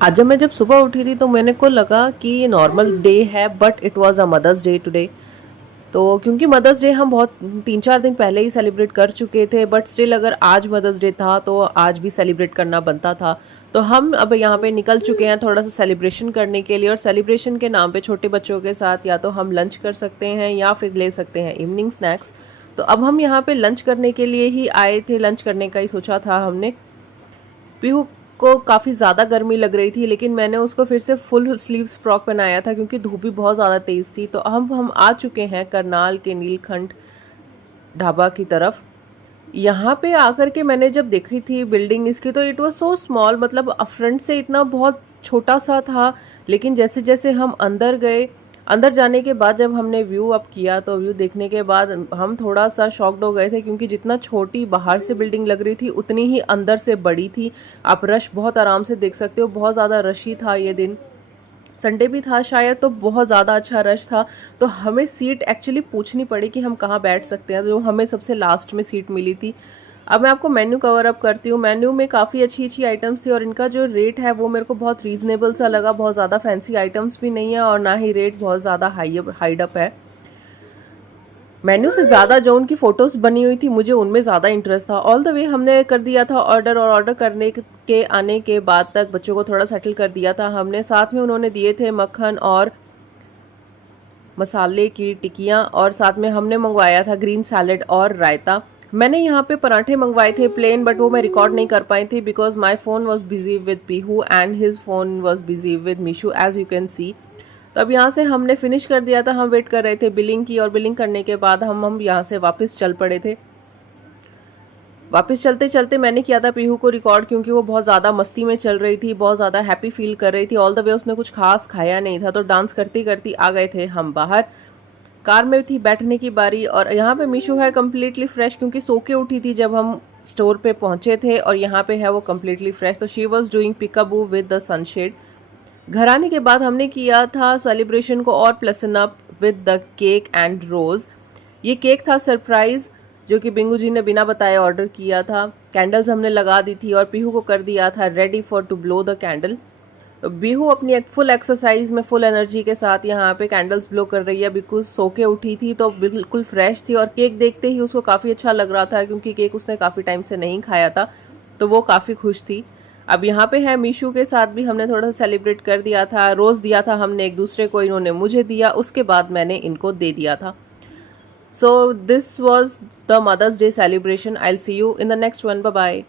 आज जब मैं सुबह उठी थी तो मैंने को लगा कि ये नॉर्मल डे है, but it was a mother's day today. तो क्योंकि मदर्स डे हम बहुत 3-4 दिन पहले ही सेलिब्रेट कर चुके थे, बट स्टिल अगर आज मदर्स डे था तो आज भी सेलिब्रेट करना बनता था। तो हम अब यहाँ पे निकल चुके हैं थोड़ा सा सेलिब्रेशन करने के लिए, और सेलिब्रेशन के नाम पे छोटे बच्चों के साथ या तो हम लंच कर सकते हैं या फिर ले सकते हैं इवनिंग स्नैक्स। तो अब हम यहाँ पे लंच करने के लिए ही आए थे, लंच करने का ही सोचा था हमने। पीहू को काफ़ी ज़्यादा गर्मी लग रही थी, लेकिन मैंने उसको फिर से फुल स्लीव्स फ्रॉक पहनाया था क्योंकि धूप भी बहुत ज़्यादा तेज़ थी। तो अब हम आ चुके हैं करनाल के नीलखंड ढाबा की तरफ। यहाँ पे आकर के मैंने जब देखी थी बिल्डिंग इसकी, तो इट वाज सो स्मॉल, मतलब फ्रंट से इतना बहुत छोटा सा था। लेकिन जैसे जैसे हम अंदर गए, अंदर जाने के बाद जब हमने व्यू अप किया तो व्यू देखने के बाद हम थोड़ा सा शॉक्ड हो गए थे, क्योंकि जितना छोटी बाहर से बिल्डिंग लग रही थी उतनी ही अंदर से बड़ी थी। आप रश बहुत आराम से देख सकते हो, बहुत ज़्यादा रशी था ये दिन, संडे भी था शायद, तो बहुत ज़्यादा अच्छा रश था। तो हमें सीट एक्चुअली पूछनी पड़ी कि हम कहाँ बैठ सकते हैं, जो हमें सबसे लास्ट में सीट मिली थी। अब मैं आपको मेन्यू कवर अप करती हूँ। मेन्यू में काफ़ी अच्छी अच्छी आइटम्स थी, और इनका जो रेट है वो मेरे को बहुत रीज़नेबल सा लगा। बहुत ज़्यादा फैंसी आइटम्स भी नहीं है और ना ही रेट बहुत ज़्यादा हाइड अप है। मेन्यू से ज़्यादा जो उनकी फ़ोटोज़ बनी हुई थी मुझे उनमें ज़्यादा इंटरेस्ट था। ऑल द वे हमने कर दिया था ऑर्डर, और ऑर्डर करने के आने के बाद तक बच्चों को थोड़ा सेटल कर दिया था हमने। साथ में उन्होंने दिए थे मक्खन और मसाले की टिक्कियाँ, और साथ में हमने मंगवाया था ग्रीन सैलेड और रायता। मैंने यहाँ पे पराठे मंगवाए थे प्लेन, बट वो मैं रिकॉर्ड नहीं कर पाई थी because my phone was busy with Pihu and his phone was busy with Mishu, as you can see. तो अब यहाँ से हमने फिनिश कर दिया था। हम वेट कर रहे थे बिलिंग की, और बिलिंग करने के बाद हम यहाँ से वापस चल पड़े थे। वापस चलते चलते मैंने किया था पीहू को रिकॉर्ड, क्योंकि वो बहुत ज़्यादा मस्ती में चल रही थी, बहुत ज़्यादा हैप्पी फील कर रही थी। ऑल द वे उसने कुछ खास खाया नहीं था, तो डांस करती करती आ गए थे हम बाहर। कार में थी बैठने की बारी, और यहाँ पे मीशू है कम्प्लीटली फ्रेश, क्योंकि सो के उठी थी जब हम स्टोर पे पहुंचे थे, और यहाँ पे है वो कम्प्लीटली फ्रेश। तो she was doing peekaboo with the sunshade. घर आने के बाद हमने किया था सेलिब्रेशन को और प्लसन up with the cake and rose. ये केक था सरप्राइज़, जो कि बिंगू जी ने बिना बताए ऑर्डर किया था। कैंडल्स हमने लगा दी थी और पीहू को कर दिया था ready for to blow the candle. तो बीहू अपनी एक फुल एक्सरसाइज में फुल एनर्जी के साथ यहाँ पे कैंडल्स ब्लो कर रही है, बिल्कुल सो के उठी थी तो बिल्कुल फ्रेश थी, और केक देखते ही उसको काफ़ी अच्छा लग रहा था, क्योंकि केक उसने काफ़ी टाइम से नहीं खाया था, तो वो काफ़ी खुश थी। अब यहाँ पे है मीशू के साथ भी हमने थोड़ा सा सेलिब्रेट कर दिया था। रोज़ दिया था हमने एक दूसरे को, इन्होंने मुझे दिया, उसके बाद मैंने इनको दे दिया था। So this was the Mother's Day celebration. I will see you in the next one. Bye bye.